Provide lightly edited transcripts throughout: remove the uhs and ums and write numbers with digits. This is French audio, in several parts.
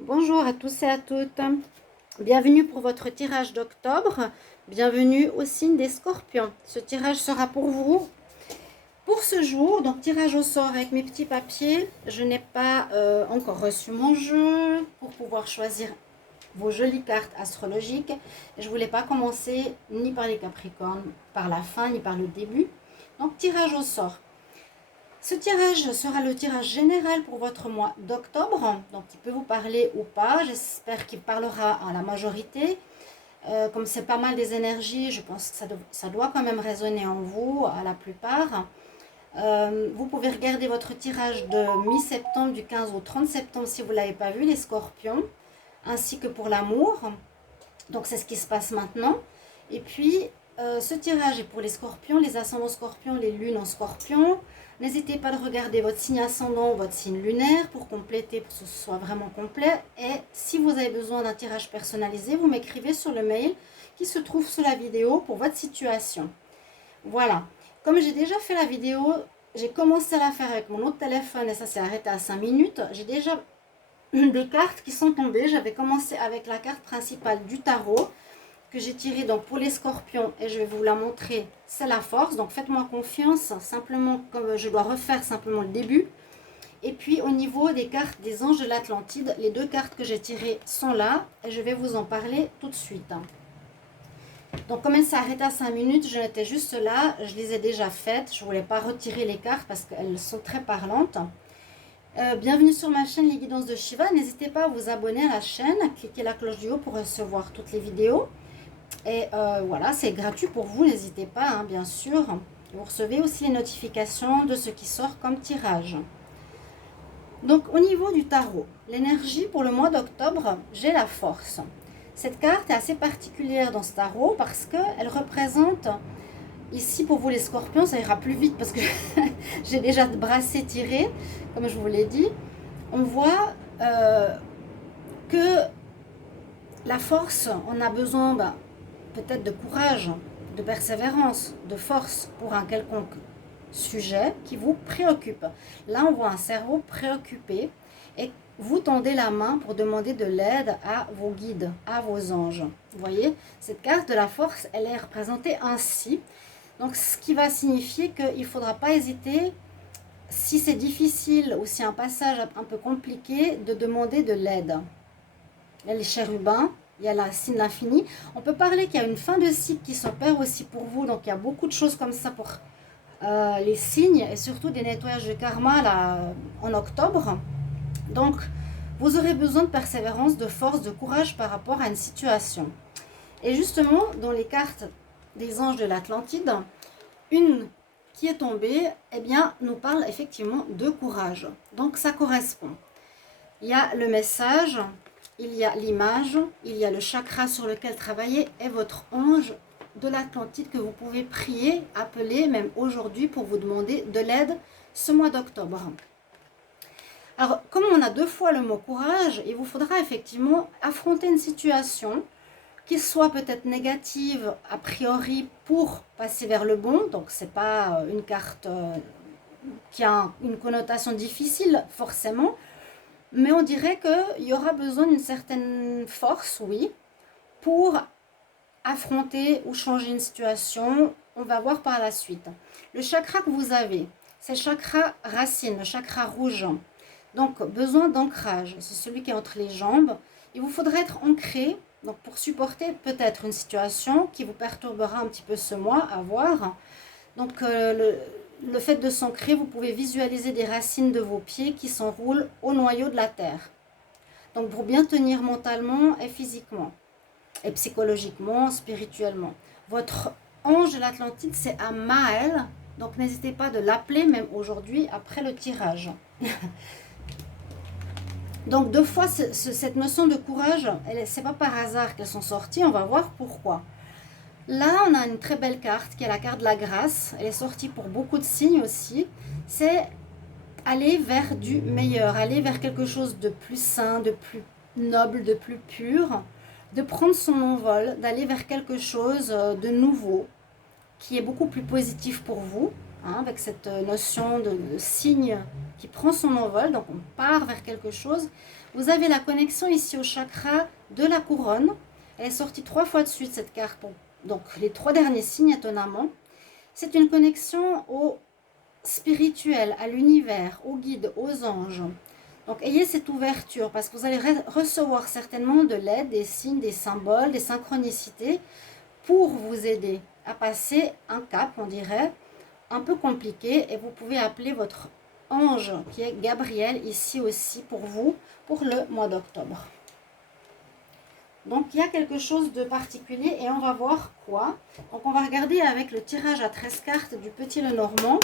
Bonjour à tous et à toutes. Bienvenue pour votre tirage d'octobre. Bienvenue au signe des Scorpions. Ce tirage sera pour vous pour ce jour. Donc tirage au sort avec mes petits papiers. Je n'ai pas encore reçu mon jeu pour pouvoir choisir vos jolies cartes astrologiques. Je ne voulais pas commencer ni par les Capricornes, par la fin, ni par le début. Donc tirage au sort. Ce tirage sera le tirage général pour votre mois d'octobre, donc il peut vous parler ou pas, j'espère qu'il parlera à la majorité. Comme c'est pas mal des énergies, je pense que ça doit quand même résonner en vous, à la plupart. Vous pouvez regarder votre tirage de mi-septembre, du 15 au 30 septembre si vous ne l'avez pas vu, les scorpions, ainsi que pour l'amour. Donc c'est ce qui se passe maintenant. Et puis, ce tirage est pour les scorpions, les ascendants scorpions, les lunes en scorpion. N'hésitez pas à regarder votre signe ascendant, votre signe lunaire pour compléter, pour que ce soit vraiment complet. Et si vous avez besoin d'un tirage personnalisé, vous m'écrivez sur le mail qui se trouve sous la vidéo pour votre situation. Voilà. Comme j'ai déjà fait la vidéo, j'ai commencé à la faire avec mon autre téléphone et ça s'est arrêté à 5 minutes. J'ai déjà des cartes qui sont tombées. J'avais commencé avec la carte principale du tarot que j'ai tirée donc pour les scorpions et je vais vous la montrer, c'est la force. Donc faites-moi confiance, simplement comme je dois refaire simplement le début. Et puis au niveau des cartes des anges de l'Atlantide, les deux cartes que j'ai tirées sont là et je vais vous en parler tout de suite. Donc comme elle s'est arrêtée à 5 minutes, je n'étais juste là, je les ai déjà faites, je ne voulais pas retirer les cartes parce qu'elles sont très parlantes. Bienvenue sur ma chaîne Les Guidances de Shiva, n'hésitez pas à vous abonner à la chaîne, cliquez la cloche du haut pour recevoir toutes les vidéos. Et voilà, c'est gratuit pour vous, n'hésitez pas, hein, bien sûr. Vous recevez aussi les notifications de ce qui sort comme tirage. Donc au niveau du tarot, l'énergie pour le mois d'octobre, j'ai la force. Cette carte est assez particulière dans ce tarot parce qu'elle représente, ici pour vous les scorpions, ça ira plus vite parce que j'ai déjà brassé tiré, comme je vous l'ai dit. On voit que la force, on a besoin peut-être de courage, de persévérance, de force pour un quelconque sujet qui vous préoccupe. Là, on voit un cerveau préoccupé et vous tendez la main pour demander de l'aide à vos guides, à vos anges. Vous voyez, cette carte de la force, elle est représentée ainsi. Donc, ce qui va signifier qu'il ne faudra pas hésiter, si c'est difficile ou si un passage un peu compliqué, de demander de l'aide. Les chérubins, il y a la signe de l'infini. On peut parler qu'il y a une fin de cycle qui s'opère aussi pour vous. Donc il y a beaucoup de choses comme ça pour les signes et surtout des nettoyages de karma là, en octobre. Donc vous aurez besoin de persévérance, de force, de courage par rapport à une situation. Et justement, dans les cartes des anges de l'Atlantide, une qui est tombée, eh bien, nous parle effectivement de courage. Donc ça correspond. Il y a le message, il y a l'image, il y a le chakra sur lequel travailler et votre ange de l'Atlantide que vous pouvez prier, appeler même aujourd'hui pour vous demander de l'aide ce mois d'octobre. Alors, comme on a deux fois le mot courage, il vous faudra effectivement affronter une situation qui soit peut-être négative a priori pour passer vers le bon. Donc, ce n'est pas une carte qui a une connotation difficile forcément, mais on dirait qu'il y aura besoin d'une certaine force, oui, pour affronter ou changer une situation. On va voir par la suite. Le chakra que vous avez, c'est le chakra racine, le chakra rouge. Donc, besoin d'ancrage. C'est celui qui est entre les jambes. Il vous faudrait être ancré, donc pour supporter peut-être une situation qui vous perturbera un petit peu ce mois, à voir. Donc, le fait de s'ancrer, vous pouvez visualiser des racines de vos pieds qui s'enroulent au noyau de la terre. Donc pour bien tenir mentalement et physiquement, et psychologiquement, spirituellement. Votre ange de l'Atlantide, c'est Amael, donc n'hésitez pas de l'appeler même aujourd'hui après le tirage. Donc deux fois, cette notion de courage, c'est pas par hasard qu'elles sont sorties, on va voir pourquoi. Là, on a une très belle carte qui est la carte de la grâce. Elle est sortie pour beaucoup de signes aussi. C'est aller vers du meilleur, aller vers quelque chose de plus sain, de plus noble, de plus pur, de prendre son envol, d'aller vers quelque chose de nouveau, qui est beaucoup plus positif pour vous, hein, avec cette notion de signe qui prend son envol. Donc on part vers quelque chose. Vous avez la connexion ici au chakra de la couronne. Elle est sortie 3 fois de suite cette carte. Donc les 3 derniers signes étonnamment. C'est une connexion au spirituel, à l'univers, aux guides, aux anges. Donc ayez cette ouverture parce que vous allez recevoir certainement de l'aide, des signes, des symboles, des synchronicités pour vous aider à passer un cap, on dirait, un peu compliqué. Et vous pouvez appeler votre ange qui est Gabriel ici aussi pour vous, pour le mois d'octobre. Donc il y a quelque chose de particulier et on va voir quoi. Donc on va regarder avec le tirage à 13 cartes du Petit Lenormand.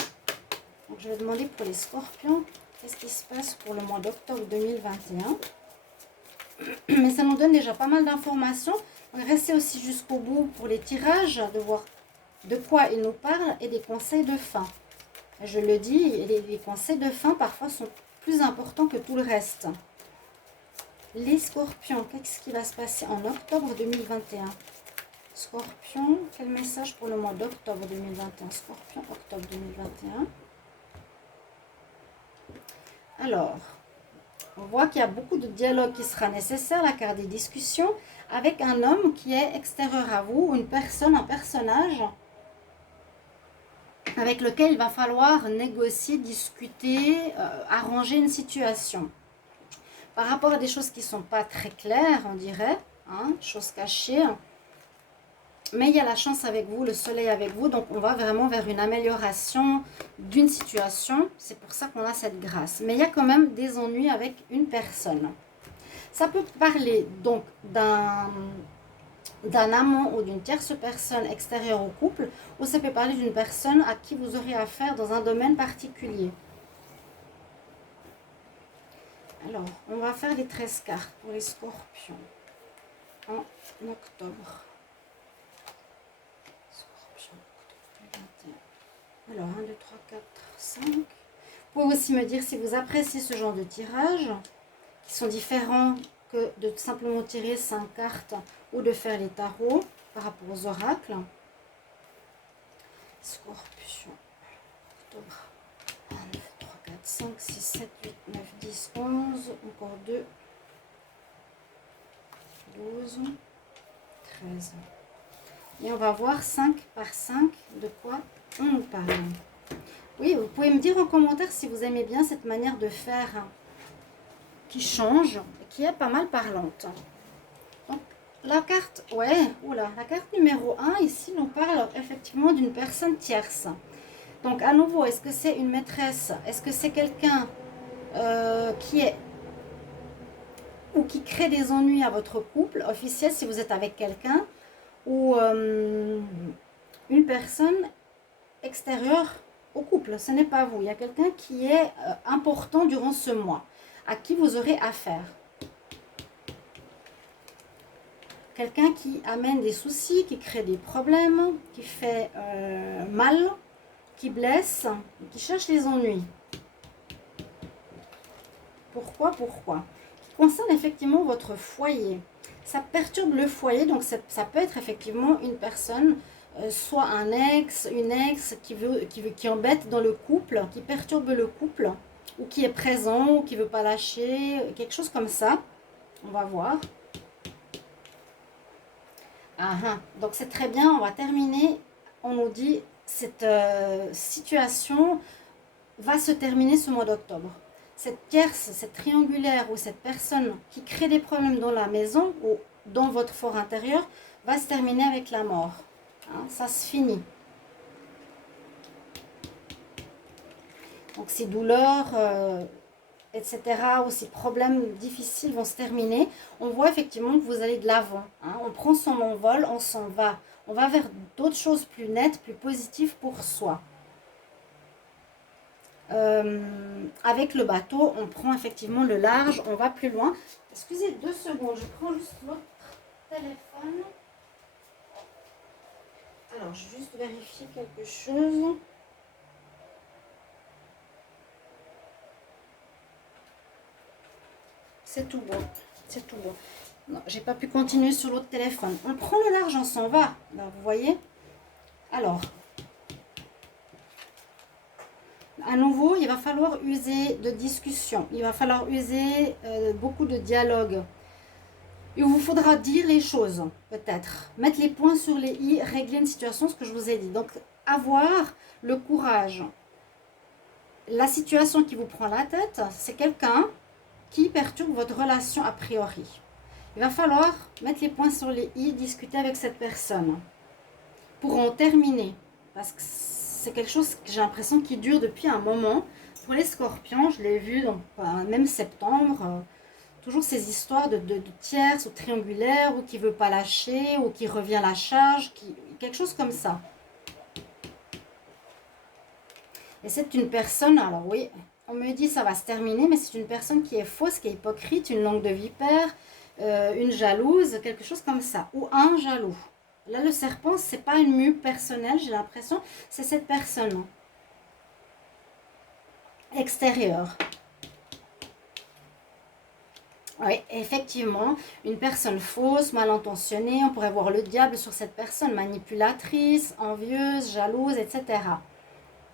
Donc je vais demander pour les scorpions, qu'est-ce qui se passe pour le mois d'octobre 2021. Mais ça nous donne déjà pas mal d'informations. Restez aussi jusqu'au bout pour les tirages, de voir de quoi il nous parle et des conseils de fin. Je le dis, les conseils de fin parfois sont plus importants que tout le reste. Les scorpions, qu'est-ce qui va se passer en octobre 2021? Scorpion, quel message pour le mois d'octobre 2021? Scorpion, octobre 2021. Alors, on voit qu'il y a beaucoup de dialogue qui sera nécessaire, la carte des discussions, avec un homme qui est extérieur à vous, une personne, un personnage, avec lequel il va falloir négocier, discuter, arranger une situation. Par rapport à des choses qui ne sont pas très claires, on dirait, hein, choses cachées, mais il y a la chance avec vous, le soleil avec vous, donc on va vraiment vers une amélioration d'une situation. C'est pour ça qu'on a cette grâce. Mais il y a quand même des ennuis avec une personne. Ça peut parler donc d'un amant ou d'une tierce personne extérieure au couple, ou ça peut parler d'une personne à qui vous aurez affaire dans un domaine particulier. Alors, on va faire les 13 cartes pour les scorpions en octobre. Alors, 1, 2, 3, 4, 5. Vous pouvez aussi me dire si vous appréciez ce genre de tirage, qui sont différents que de simplement tirer 5 cartes ou de faire les tarots par rapport aux oracles. Scorpion, octobre. 1, 2, 3, 4, 5, 6, 7, 8, 9, 10, 11. Encore 2. 12, 13. Et on va voir 5 par 5 de quoi on nous parle. Oui, vous pouvez me dire en commentaire si vous aimez bien cette manière de faire qui change et qui est pas mal parlante. Donc, la carte, la carte numéro 1 ici nous parle effectivement d'une personne tierce. Donc, à nouveau, est-ce que c'est une maîtresse? Est-ce que c'est quelqu'un qui est ou qui crée des ennuis à votre couple officiel si vous êtes avec quelqu'un, ou une personne extérieure au couple, ce n'est pas vous. Il y a quelqu'un qui est important durant ce mois, à qui vous aurez affaire. Quelqu'un qui amène des soucis, qui crée des problèmes, qui fait mal, qui blesse, qui cherche les ennuis. Pourquoi? Qui concerne effectivement votre foyer. Ça perturbe le foyer, donc ça peut être effectivement une personne, soit un ex, une ex qui embête dans le couple, qui perturbe le couple, ou qui est présent, ou qui ne veut pas lâcher, quelque chose comme ça. On va voir. Donc c'est très bien, on va terminer. On nous dit cette situation va se terminer ce mois d'octobre. Cette tierce, cette triangulaire ou cette personne qui crée des problèmes dans la maison ou dans votre fort intérieur va se terminer avec la mort. Ça se finit. Donc ces douleurs, etc., ou ces problèmes difficiles vont se terminer. On voit effectivement que vous allez de l'avant. On prend son envol, on s'en va. On va vers d'autres choses plus nettes, plus positives pour soi. Avec le bateau, on prend effectivement le large, on va plus loin. Excusez 2 secondes, je prends juste l'autre téléphone. Alors, je vais juste vérifier quelque chose. C'est tout bon, c'est tout bon. Non, j'ai pas pu continuer sur l'autre téléphone. On prend le large, on s'en va. Là, vous voyez? Alors, À nouveau, il va falloir user de discussion. Il va falloir user beaucoup de dialogue. Il vous faudra dire les choses, peut-être. Mettre les points sur les i, régler une situation, ce que je vous ai dit. Donc, avoir le courage. La situation qui vous prend la tête, c'est quelqu'un qui perturbe votre relation a priori. Il va falloir mettre les points sur les i, discuter avec cette personne pour en terminer. Parce que c'est quelque chose que j'ai l'impression qui dure depuis un moment. Pour les scorpions, je l'ai vu donc, même septembre, toujours ces histoires de tierces ou triangulaires ou qui ne veut pas lâcher ou qui revient à la charge, quelque chose comme ça. Et c'est une personne, alors oui, on me dit ça va se terminer, mais c'est une personne qui est fausse, qui est hypocrite, une langue de vipère, une jalouse, quelque chose comme ça, ou un jaloux. Là, le serpent, c'est pas une mue personnelle, j'ai l'impression, c'est cette personne extérieure. Oui, effectivement, une personne fausse, mal intentionnée, on pourrait voir le diable sur cette personne, manipulatrice, envieuse, jalouse, etc.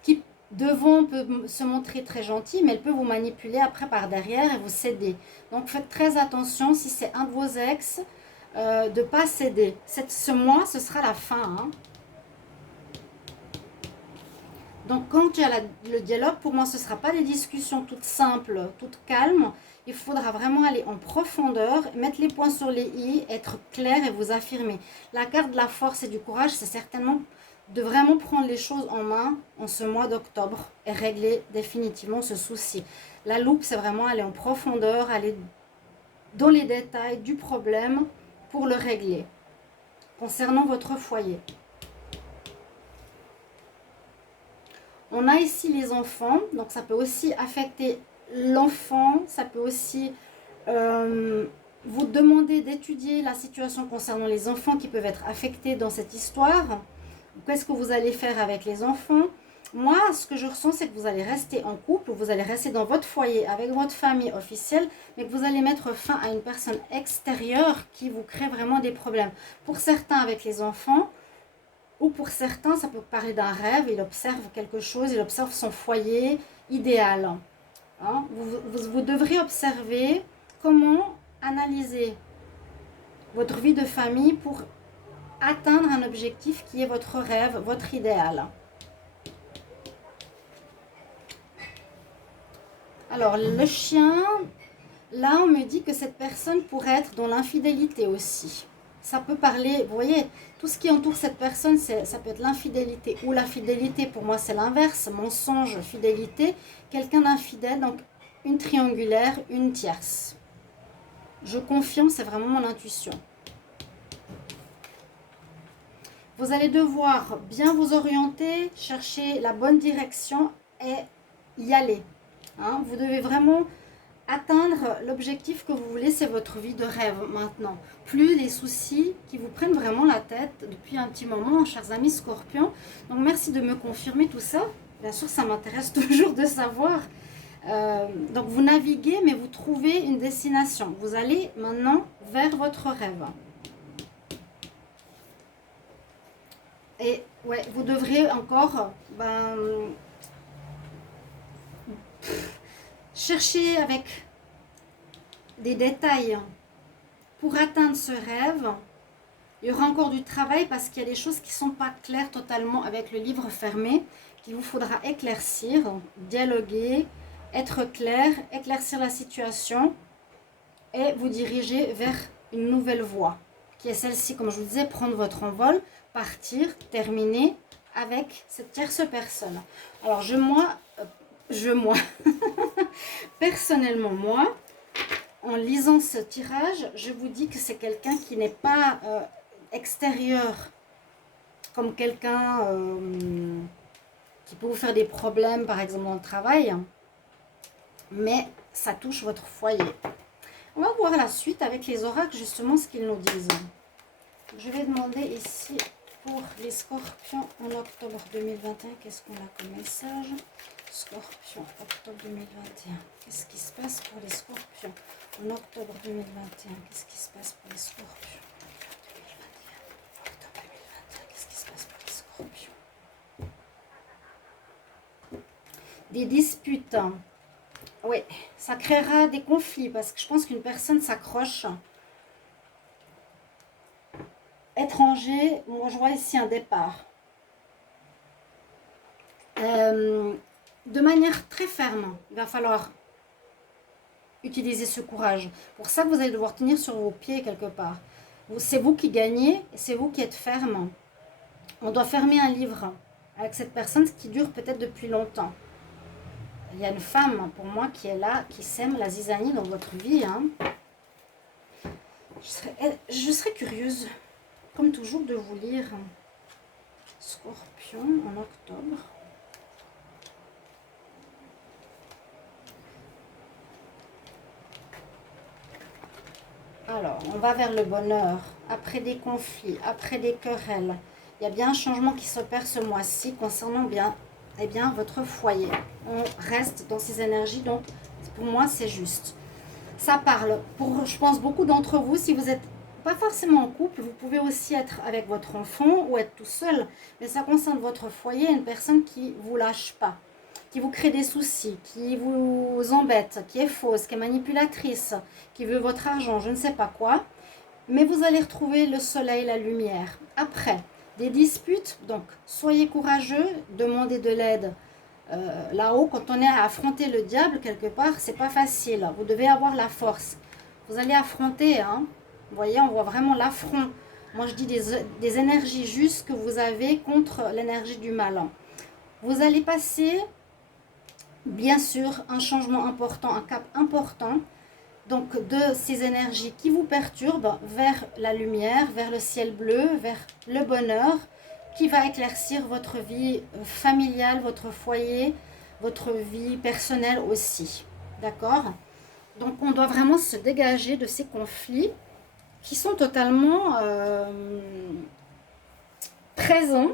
Qui devant peut se montrer très gentil, mais elle peut vous manipuler après par derrière et vous céder. Donc faites très attention si c'est un de vos ex, de ne pas céder. Ce mois, ce sera la fin. Hein. Donc quand il y a le dialogue, pour moi, ce ne sera pas des discussions toutes simples, toutes calmes. Il faudra vraiment aller en profondeur, mettre les points sur les i, être clair et vous affirmer. La carte de la force et du courage, c'est certainement de vraiment prendre les choses en main en ce mois d'octobre et régler définitivement ce souci. La loupe, c'est vraiment aller en profondeur, aller dans les détails du problème pour le régler. Concernant votre foyer. On a ici les enfants, donc ça peut aussi affecter l'enfant, ça peut aussi vous demander d'étudier la situation concernant les enfants qui peuvent être affectés dans cette histoire. Qu'est-ce que vous allez faire avec les enfants? Moi, ce que je ressens, c'est que vous allez rester en couple, vous allez rester dans votre foyer avec votre famille officielle, mais que vous allez mettre fin à une personne extérieure qui vous crée vraiment des problèmes. Pour certains avec les enfants, ou pour certains, ça peut parler d'un rêve, il observe quelque chose, il observe son foyer idéal. Hein? Vous devrez observer comment analyser votre vie de famille pour atteindre un objectif qui est votre rêve, votre idéal. Alors, le chien, là, on me dit que cette personne pourrait être dans l'infidélité aussi. Ça peut parler, vous voyez, tout ce qui entoure cette personne, ça peut être l'infidélité ou la fidélité. Pour moi, c'est l'inverse, mensonge, fidélité. Quelqu'un d'infidèle, donc une triangulaire, une tierce. Je confirme, c'est vraiment mon intuition. Vous allez devoir bien vous orienter, chercher la bonne direction et y aller. Hein, vous devez vraiment atteindre l'objectif que vous voulez, c'est votre vie de rêve maintenant. Plus les soucis qui vous prennent vraiment la tête depuis un petit moment, chers amis scorpions. Donc merci de me confirmer tout ça. Bien sûr, ça m'intéresse toujours de savoir. Donc vous naviguez, mais vous trouvez une destination. Vous allez maintenant vers votre rêve. Et ouais, vous devrez encore chercher avec des détails pour atteindre ce rêve. Il y aura encore du travail parce qu'il y a des choses qui ne sont pas claires totalement avec le livre fermé, qu'il vous faudra éclaircir, dialoguer, être clair, éclaircir la situation et vous diriger vers une nouvelle voie, qui est celle-ci, comme je vous disais, prendre votre envol, partir, terminer avec cette tierce personne. Alors personnellement, moi, en lisant ce tirage, je vous dis que c'est quelqu'un qui n'est pas extérieur, comme quelqu'un qui peut vous faire des problèmes, par exemple dans le travail, mais ça touche votre foyer. On va voir la suite avec les oracles, justement, ce qu'ils nous disent. Je vais demander ici pour les scorpions en octobre 2021, qu'est-ce qu'on a comme message? Scorpion, octobre 2021. Qu'est-ce qui se passe pour les scorpions en octobre 2021? Qu'est-ce qui se passe pour les scorpions? Octobre 2021, qu'est-ce qui se passe pour les scorpions? des disputes. Oui, ça créera des conflits parce que je pense qu'une personne s'accroche. Étranger, moi je vois ici un départ. De manière très ferme, il va falloir utiliser ce courage. Pour ça que vous allez devoir tenir sur vos pieds quelque part. C'est vous qui gagnez et c'est vous qui êtes ferme. On doit fermer un livre avec cette personne qui dure peut-être depuis longtemps. Il y a une femme pour moi qui est là, qui sème la zizanie dans votre vie. Hein. Je serais curieuse, comme toujours, de vous lire Scorpion en octobre. Alors, on va vers le bonheur, après des conflits, après des querelles. Il y a bien un changement qui s'opère ce mois-ci concernant bien, votre foyer. On reste dans ces énergies, donc pour moi, c'est juste. Ça parle pour, je pense, beaucoup d'entre vous. Si vous n'êtes pas forcément en couple, vous pouvez aussi être avec votre enfant ou être tout seul. Mais ça concerne votre foyer, une personne qui ne vous lâche pas, qui vous crée des soucis, qui vous embête, qui est fausse, qui est manipulatrice, qui veut votre argent, je ne sais pas quoi. Mais vous allez retrouver le soleil, la lumière. Après, des disputes, donc soyez courageux, demandez de l'aide. Là-haut, quand on est à affronter le diable, quelque part, c'est pas facile. Vous devez avoir la force. Vous allez affronter, hein. Vous voyez, on voit vraiment l'affront. Moi, je dis des énergies justes que vous avez contre l'énergie du mal. Vous allez passer, bien sûr, un changement important, un cap important. Donc, de ces énergies qui vous perturbent vers la lumière, vers le ciel bleu, vers le bonheur, qui va éclaircir votre vie familiale, votre foyer, votre vie personnelle aussi. D'accord? Donc, on doit vraiment se dégager de ces conflits qui sont totalement présents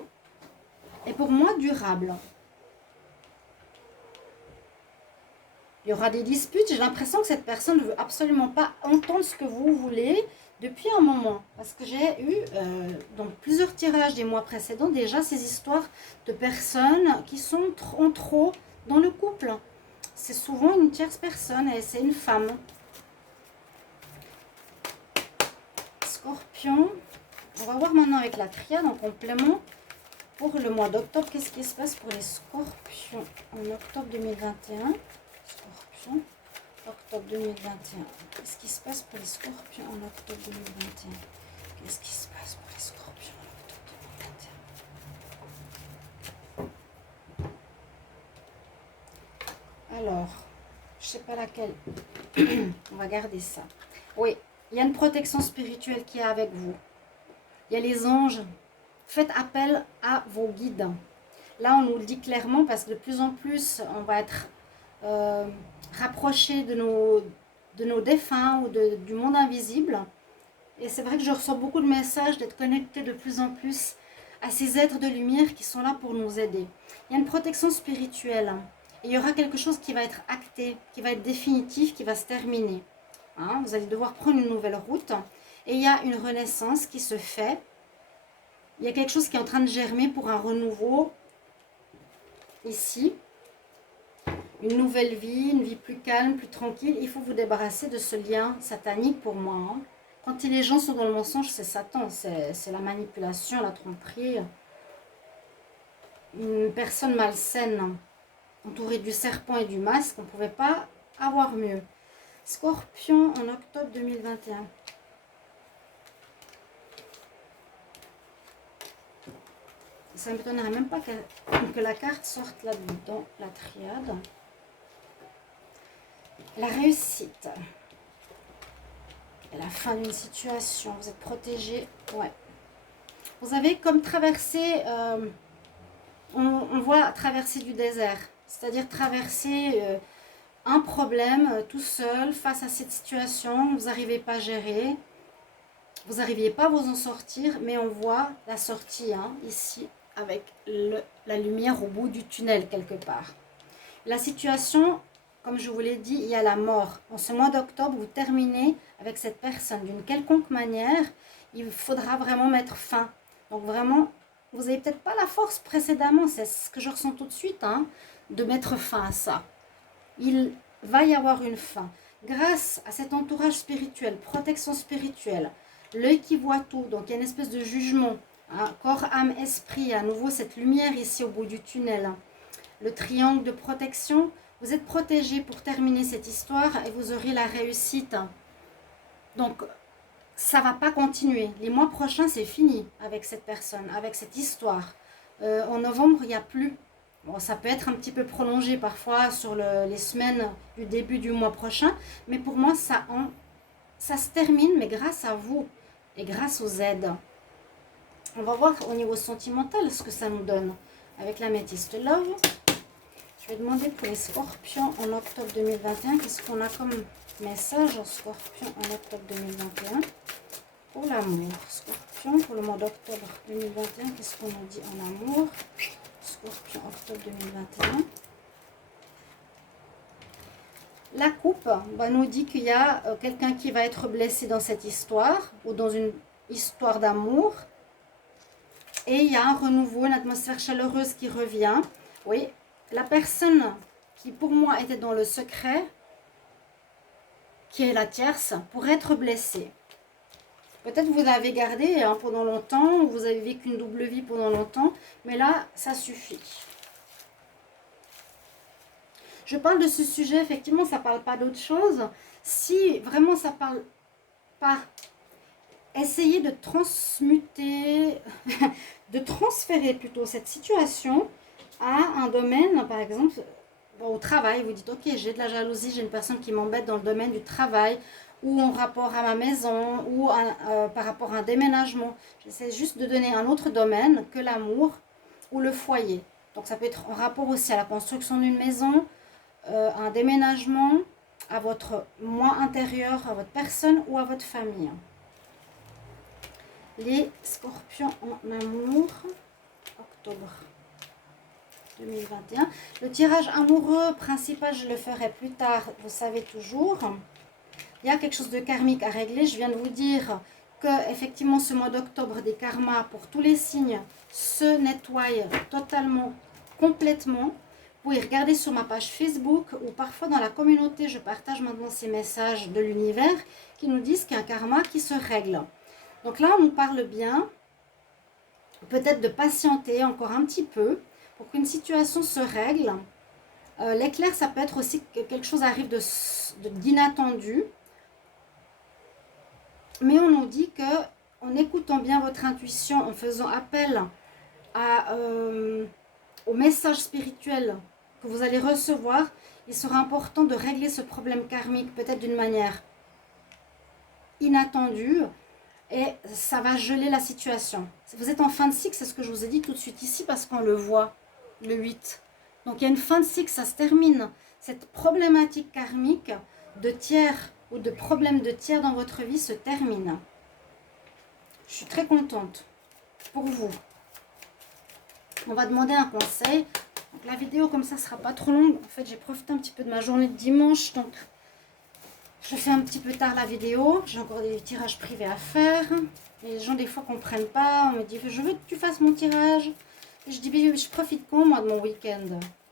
et pour moi durables. Il y aura des disputes. J'ai l'impression que cette personne ne veut absolument pas entendre ce que vous voulez depuis un moment. Parce que j'ai eu dans plusieurs tirages des mois précédents déjà ces histoires de personnes qui sont en trop dans le couple. C'est souvent une tierce personne et c'est une femme. Scorpion. On va voir maintenant avec la triade en complément pour le mois d'octobre. Qu'est-ce qui se passe pour les scorpions en octobre 2021 ? Scorpion, octobre 2021. Qu'est-ce qui se passe pour les scorpions en octobre 2021? Qu'est-ce qui se passe pour les scorpions en octobre 2021? Alors, je sais pas laquelle. On va garder ça. Oui, il y a une protection spirituelle qui est avec vous. Il y a les anges. Faites appel à vos guides. Là, on nous le dit clairement parce que de plus en plus, on va être rapproché de nos défunts ou du monde invisible. Et c'est vrai que je reçois beaucoup de messages d'être connecté de plus en plus à ces êtres de lumière qui sont là pour nous aider. Il y a une protection spirituelle. Et il y aura quelque chose qui va être acté, qui va être définitif, qui va se terminer. Hein, vous allez devoir prendre une nouvelle route. Et il y a une renaissance qui se fait. Il y a quelque chose qui est en train de germer pour un renouveau ici. Une nouvelle vie, une vie plus calme, plus tranquille. Il faut vous débarrasser de ce lien satanique pour moi. Hein. Quand les gens sont dans le mensonge, c'est Satan. C'est la manipulation, la tromperie. Une personne malsaine, entourée du serpent et du masque. On ne pouvait pas avoir mieux. Scorpion en octobre 2021. Ça ne m'étonnerait même pas que la carte sorte là-dedans, la triade. La réussite. Et la fin d'une situation. Vous êtes protégé. Ouais. Vous avez comme traversé, on voit traverser du désert. C'est-à-dire traverser un problème tout seul face à cette situation. Vous n'arrivez pas à gérer. Vous n'arriviez pas à vous en sortir. Mais on voit la sortie hein, ici avec la lumière au bout du tunnel quelque part. La situation... Comme je vous l'ai dit, il y a la mort. En ce mois d'octobre, vous terminez avec cette personne d'une quelconque manière. Il faudra vraiment mettre fin. Donc vraiment, vous n'avez peut-être pas la force précédemment. C'est ce que je ressens tout de suite. Hein, de mettre fin à ça. Il va y avoir une fin. Grâce à cet entourage spirituel, protection spirituelle, l'œil qui voit tout, donc il y a une espèce de jugement, hein, corps, âme, esprit, à nouveau cette lumière ici au bout du tunnel. Le triangle de protection, vous êtes protégé pour terminer cette histoire et vous aurez la réussite. Donc, ça ne va pas continuer. Les mois prochains, c'est fini avec cette personne, avec cette histoire. En novembre, il n'y a plus. Bon, ça peut être un petit peu prolongé parfois sur les semaines du début du mois prochain. Mais pour moi, ça se termine, mais grâce à vous et grâce aux aides. On va voir au niveau sentimental ce que ça nous donne avec l'améthyste Love. Je vais demander pour les scorpions en octobre 2021. Qu'est-ce qu'on a comme message en scorpion en octobre 2021 pour l'amour? Scorpion pour le mois d'octobre 2021. Qu'est-ce qu'on nous dit en amour? Scorpion octobre 2021. La coupe nous dit qu'il y a quelqu'un qui va être blessé dans cette histoire ou dans une histoire d'amour. Et il y a un renouveau, une atmosphère chaleureuse qui revient. Oui, la personne qui pour moi était dans le secret, qui est la tierce, pourrait être blessée. Peut-être vous l'avez gardé hein, pendant longtemps, ou vous avez vécu une double vie pendant longtemps, mais là, ça suffit. Je parle de ce sujet, effectivement, ça ne parle pas d'autre chose. Si vraiment ça parle pas, essayez de transmuter, de transférer plutôt cette situation à un domaine, par exemple, au travail. Vous dites, ok, j'ai de la jalousie, j'ai une personne qui m'embête dans le domaine du travail, ou en rapport à ma maison, ou par rapport à un déménagement. J'essaie juste de donner un autre domaine que l'amour ou le foyer. Donc ça peut être en rapport aussi à la construction d'une maison, un déménagement, à votre moi intérieur, à votre personne ou à votre famille. Les scorpions en amour, octobre 2021. Le tirage amoureux principal, je le ferai plus tard, vous savez toujours. Il y a quelque chose de karmique à régler. Je viens de vous dire que effectivement ce mois d'octobre des karmas pour tous les signes se nettoie totalement, complètement. Vous pouvez regarder sur ma page Facebook ou parfois dans la communauté, je partage maintenant ces messages de l'univers qui nous disent qu'il y a un karma qui se règle. Donc là, on nous parle bien, peut-être de patienter encore un petit peu pour qu'une situation se règle. L'éclair, ça peut être aussi que quelque chose arrive d'inattendu. Mais on nous dit que en écoutant bien votre intuition, en faisant appel au message spirituel que vous allez recevoir, il sera important de régler ce problème karmique, peut-être d'une manière inattendue, et ça va geler la situation. Vous êtes en fin de cycle, c'est ce que je vous ai dit tout de suite ici, parce qu'on le voit, le 8. Donc il y a une fin de cycle, ça se termine. Cette problématique karmique de tiers ou de problème de tiers dans votre vie se termine. Je suis très contente pour vous. On va demander un conseil. Donc, la vidéo comme ça ne sera pas trop longue. En fait, j'ai profité un petit peu de ma journée de dimanche. Donc, je fais un petit peu tard la vidéo. J'ai encore des tirages privés à faire. Les gens, des fois, ne comprennent pas. On me dit, je veux que tu fasses mon tirage. Et je dis, je profite quand, moi, de mon week-end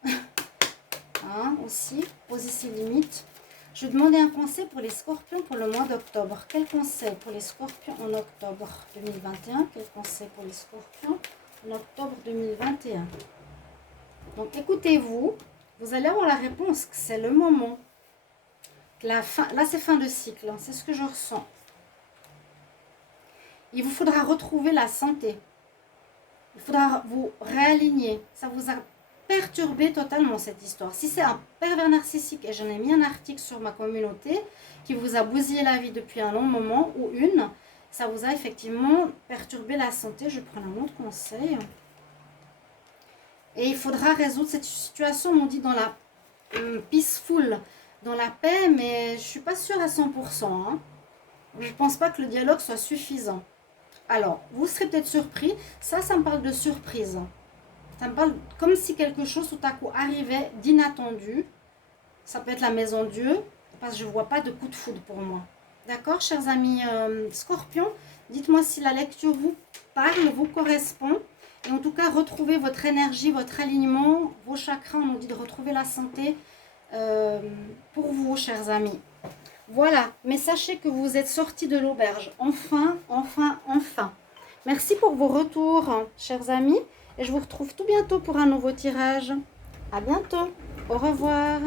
hein, aussi, poser ses limites. Je vais demander un conseil pour les scorpions pour le mois d'octobre. Quel conseil pour les scorpions en octobre 2021? Quel conseil pour les scorpions en octobre 2021? Donc écoutez-vous, vous allez avoir la réponse, que c'est le moment. Là c'est fin de cycle, hein, c'est ce que je ressens. Il vous faudra retrouver la santé. Il faudra vous réaligner. Ça vous a perturbé totalement cette histoire. Si c'est un pervers narcissique, et j'en ai mis un article sur ma communauté, qui vous a bousillé la vie depuis un long moment, ou ça vous a effectivement perturbé la santé. Je prends un autre conseil. Et il faudra résoudre cette situation, on dit dans la peaceful, dans la paix, mais je ne suis pas sûre à 100%. Hein. Je ne pense pas que le dialogue soit suffisant. Alors, vous serez peut-être surpris. Ça me parle de surprise. Ça me parle comme si quelque chose tout à coup arrivait d'inattendu. Ça peut être la maison Dieu, parce que je ne vois pas de coup de foudre pour moi. D'accord, chers amis scorpions? Dites-moi si la lecture vous parle, vous correspond. Et en tout cas, retrouvez votre énergie, votre alignement, vos chakras. On nous dit de retrouver la santé pour vous, chers amis. Voilà, mais sachez que vous êtes sortis de l'auberge. Enfin, enfin, enfin. Merci pour vos retours, chers amis. Et je vous retrouve tout bientôt pour un nouveau tirage. À bientôt. Au revoir.